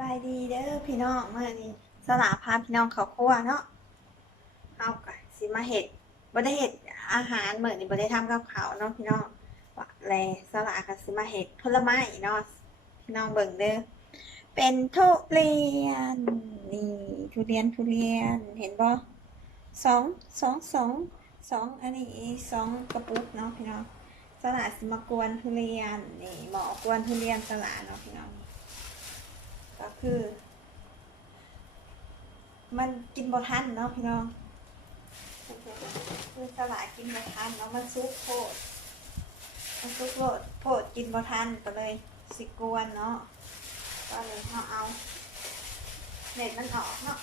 บายดีเด้อพี่น้องเมื่อนี้สลาพาพี่น้องเขาครัวเนาะเอากะสิมาเห็ดบ่ได้เห็ดอาหารเหมือนนี่บ่ได้ทำกับเขาเนาะพี่น้องว่าแลสลากะสิมาเห็ดผลไม้เนาะพี่น้องเบิ่งเด้อเป็นทุเรียนนี่ทุเรียนทุเรียนเห็นบ่สองสองสองสองอันนี้สองกระปุกเนาะพี่น้องสลาสิมากวนทุเรียนนี่หมอกวนทุเรียนสลาเนาะพี่น้อง ก็คือ มันกินบ่ทันเนาะพี่น้องคือสลายกินบ่ทันเนาะมันซุกโพดมันซุกโพดโพดกินบ่ทันก็เลยสิกวนเนาะก็เลยเอาเอาเน็ตมันออกเนาะ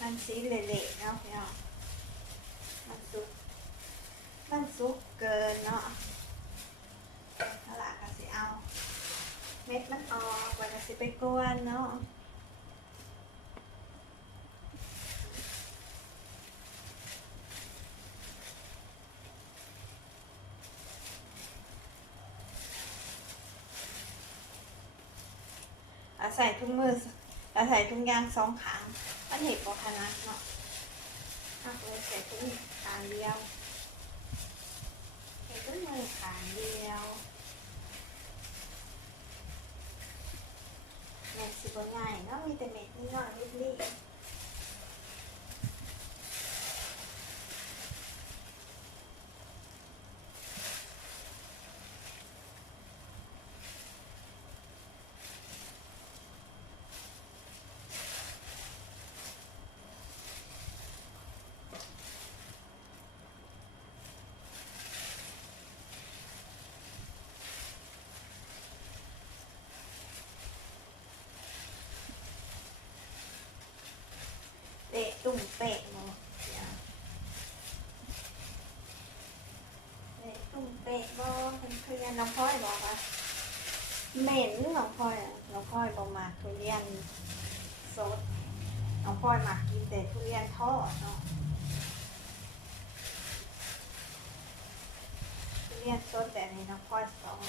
มันสีเละๆเนาะพี่น้องมันซุกมันซุกเกินเนาะ ตลาดก็สิเอา เม็ดมันออกกว่าจะสิไปกวนเนาะอาใส่ถุงมืออาใส่ถุงยางสองขางมันเห็บบอขนาดเนาะถ้าเลยใส่ถุงขางเดียวใส่ถุงมือขางเดียว เม็ดสิบ ง่เม็ดนาะมีแต่เม็ดนี่เนาะรีบรีบเตะตุ่มเตะเนาะเดี๋ยวเตะตุ่มเตะบ่เป็ น้องพ่อยบอกว่าเหม็นน้องพ่อยอะน้องพ่อยบอกมาทุเรียนสดน้องพ่อยมากินแต่ทุเรียนทอดเนาะทุเรียนสดแต่ในน้องพ่อยสอง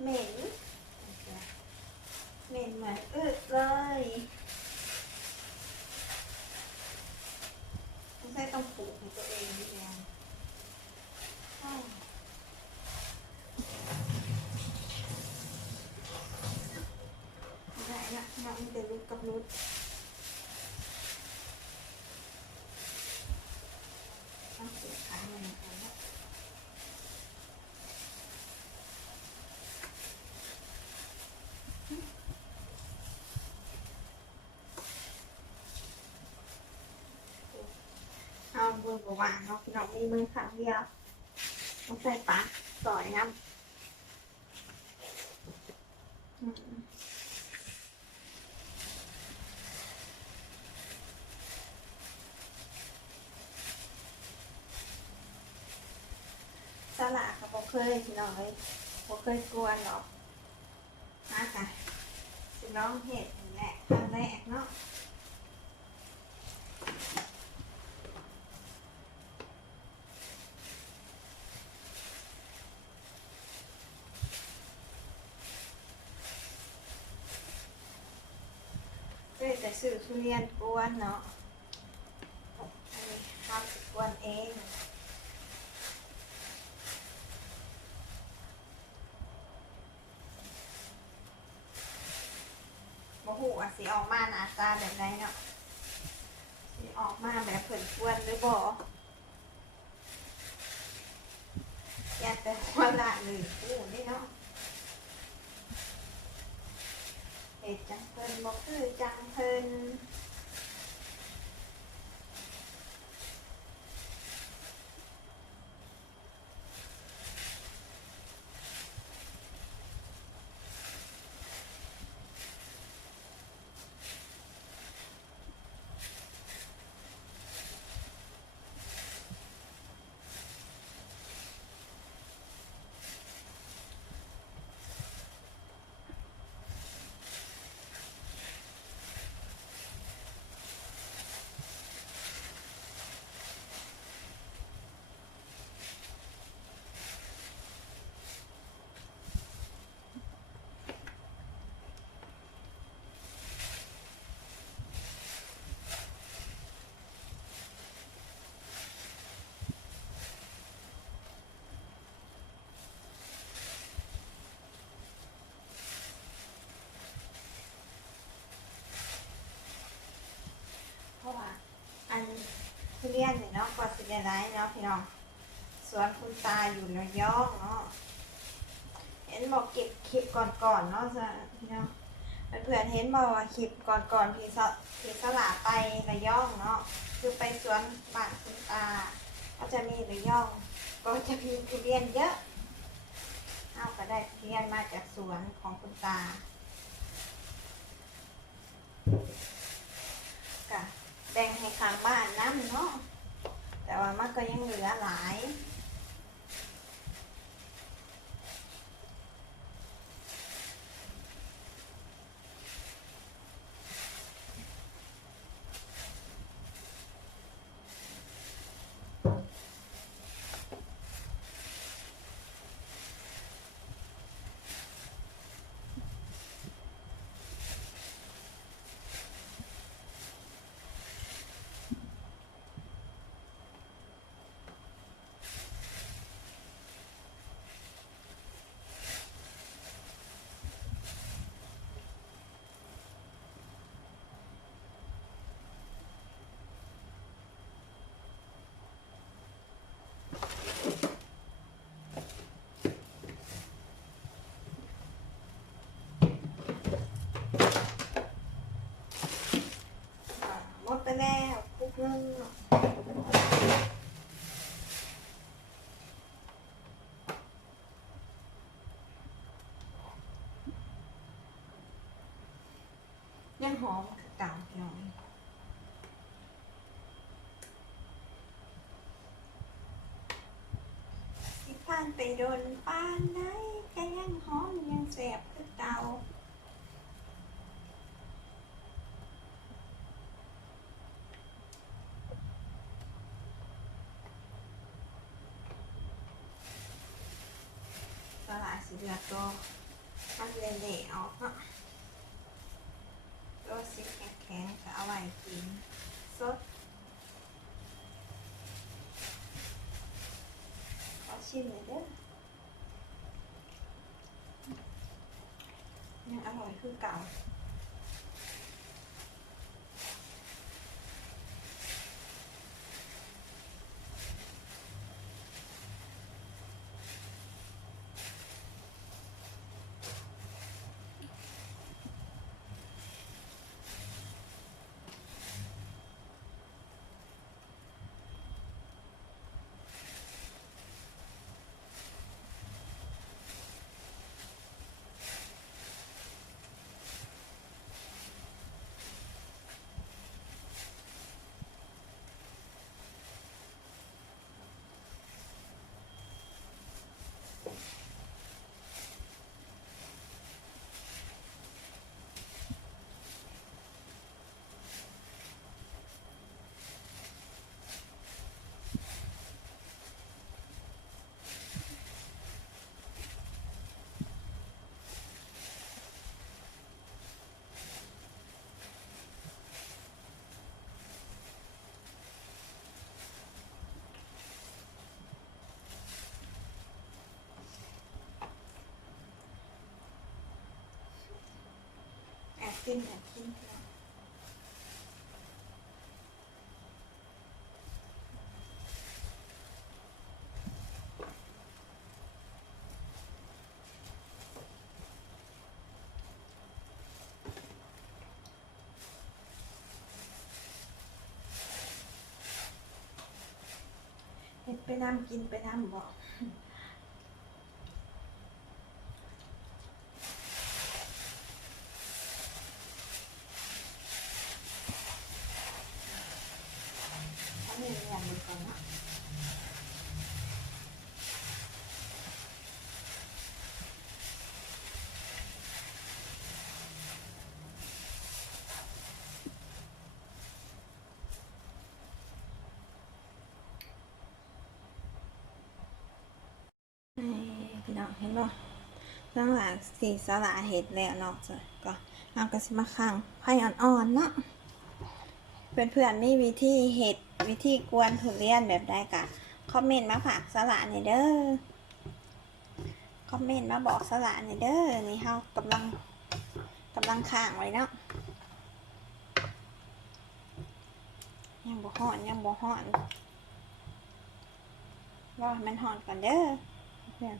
เหม็นเหม็นเหมือนอึเลยไม่ใช่ต้องปลูกของตัวเองดีแอ งอ้าวไม่ได้ละน้ำมันจะรุดกับรุดต้องเสียขามันเหมือนกันละเอามือบวางเนาะพี่น้องมีมือข้างเดียวต้องใส่ปากสอยน้ำอืม สลาก เคยพี่น้องเลยบอเคยกลัวหรอกนะจ๊ะสิน้องเห็ดนี่แหละครั้งแรกเนาะเคยแต่ซื้อทุเรียนกวนเนาะอันนี้ทำกวนเอง บ่หูอะ สีออกมาหนาตาแบบไหนเนาะสีออกมาแบบเผื่อนควนหรือบ่อยากแต่หัวละหนึ่งคู่นี่เนาะเห็ดจังเพิ่นบ่คือจังเพิ่น ก็สิได้ร้ายเนาะพี่น้องสวนคุณตาอยู่ระยองเนาะเห็นบอกเก็บคลิปก่อนๆเนาะจ้ะพี่น้องเพื่อนเห็นบอกว่าคลิปก่อนๆพี่สะพี่สลาไประยองเนาะคือไปสวนบ้านคุณตา ก็จะมีระยอง ก็จะมีทุเรียนเยอะเอาก็ได้ทุเรียนมาจากสวนของคุณตากะแบ่งให้ข้างบ้านน้ำเนาะ แต่ว่ามันก็ยังเหลือหลาย อ่าหมดไปแล้วคุกนึงเนาะ ยังหอมกาพี่น้องที่ผ่านไปโดนป้านไหนก็ยังหอมยังแสบคือเก่าสลายสีเหลืองตัวมันเละๆออกเนาะ ตัวซิกแข็งๆก็เอาไว้กินสดขอชิมหน่อยเด้อยังอร่อยคือเก่าินแอบกินเนาะเห็ดไปน้ำกินไปน้ำบอก ถ้ามีอย่างนี้ก่อนนะนี่พี่น้ องเห็นบ่ข้งหลังสีสลาเห็ดแล้วเนาะจ้ะก็เอากระสิมาขังไผ่อ่อนๆเนาะเพื่อนๆมีวิธีเห็ดวิธีกวนทุเรียนแบบใดกะคอมเมนต์มาฝากสละนี่เด้อคอมเมนต์มาบอกสละนี่เด้อนี่เฮากำลังกำลังข้างไว้เนาะยังบ่ฮ้อนยังบ่ฮ้อนรอมันฮ้อนก่อนเด้อเพื่อน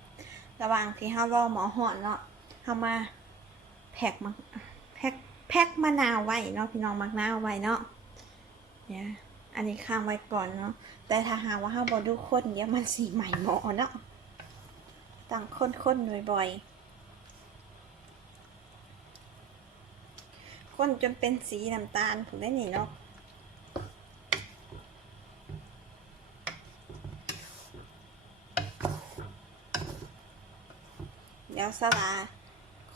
ระหว่างที่เฮารอหมอฮ้อนเนาะเฮามาแพ็กมะแพ็กแพ็กมะนาวไว้เนาะพี่น้องมะนาวไว้เนาะเนี่ยอันนี้ค้างไว้ก่อนเนาะแต่ถ้าหากว่าเฮาบ่ดูคนเดี๋ยวมันสิใหม่หมอเนาะต้องคนๆบ่อยๆคนจนเป็นสีน้ำตาลถูกได้นี่เนาะ ยวสลา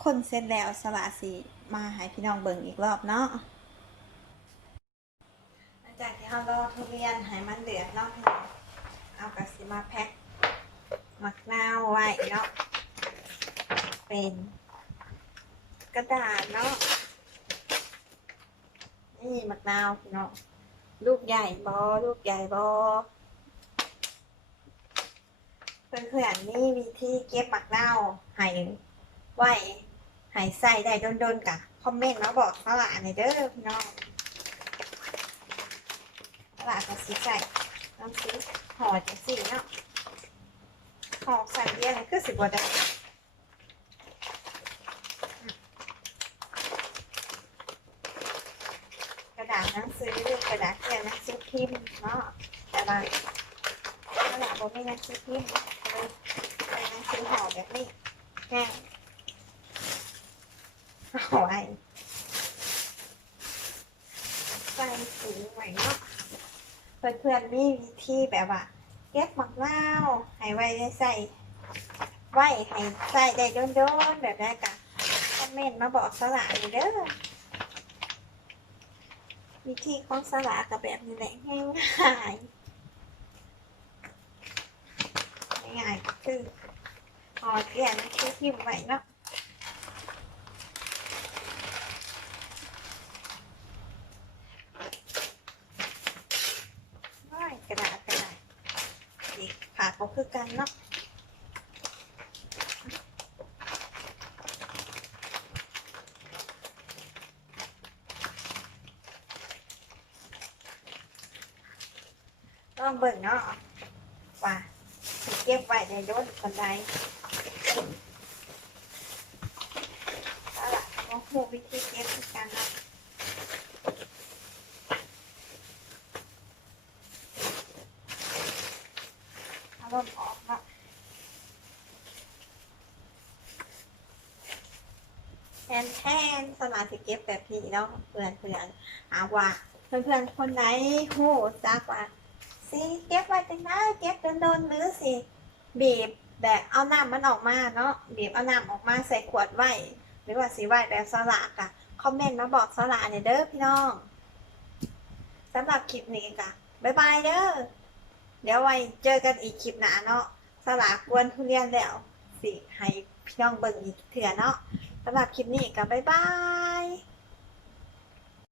คนเสร็จแล้วสลาสีมาให้พี่น้องเบิ่งอีกรอบเนาะหลังจากที่เรารอทุเรียนให้มันเดือดเนาะพี่น้องเอากระสิมาแพ็คหมักนาวไว้เนาะเป็นกระดาษเนาะนี่มักนาวพี่น้องลูกใหญ่บอลูกใหญ่บอ เพื่อนๆนี่วิธีเก็บหมักเน่าวให้ไว้ให้ใส่ได้โดนๆกะคอมเมนต์มาบอกตลาดในเด้อพี่น้องตลาดก็สีใส่น้ำซีห่อจังสีเนาะห่อใส่เรียงคือสิบกว่าได้กระดาษหนังสือกระดาษเขียนหนังสือพิมพ์เนาะแต่ว่าตลาดบ่มีหนังสือพิมพ์เลยใส่หนังสือห่อแบบนี้แห้งห่อไว้ใส่ถุงไว้เนาะ เพื่อนๆมีวิธีแบบว่าเก็บหมักนาวให้ไว้ได้ใส่ไว้ให้ใส่ได้โดนๆแบบได้กะคอมเมนต์มาบอกสลาอยู่เด้อวิธีของสลากับแบบนี้แหละง่ายๆง่ายๆคือห่อเกลี่ยนะคือพิมพ์ไว้เนาะว้ายกระดาษกระดาษอี กขาดก็คือกันเนาะต้องเบิ่งเนาะว่าเก็บไว้ในรถคนใดเอาล่ะมาหูวิธีเก็บคือกันเนาะเอาลมออกเนาะแทนแทนสมาธิ เก็บแบบนี้เนาะเพื่อนเพื่อนๆอาว่าเพื่อนเพื่อนคนไหนโหูจักว่าสิเก็บไว้จังได้เก็บโดนๆหรือสิบีบแบบเอาน้ำมันออกมาเนาะบีบเอาน้ำออกมาใส่ขวดไว้หรือว่าสีไว้แบบสลากอะคอมเมนต์มาบอกสลากเนี่ยเด้อพี่น้องสำหรับคลิปนี้กะบ๊ายบายเด้อเดี๋ยวไว้เจอกันอีกคลิปหน้าเนาะสลากกวนทุเรียนแล้วสิให้พี่น้องเบิ่งอีกเถื่อเนาะ สำหรับคลิปนี้ก็บ๊ายบาย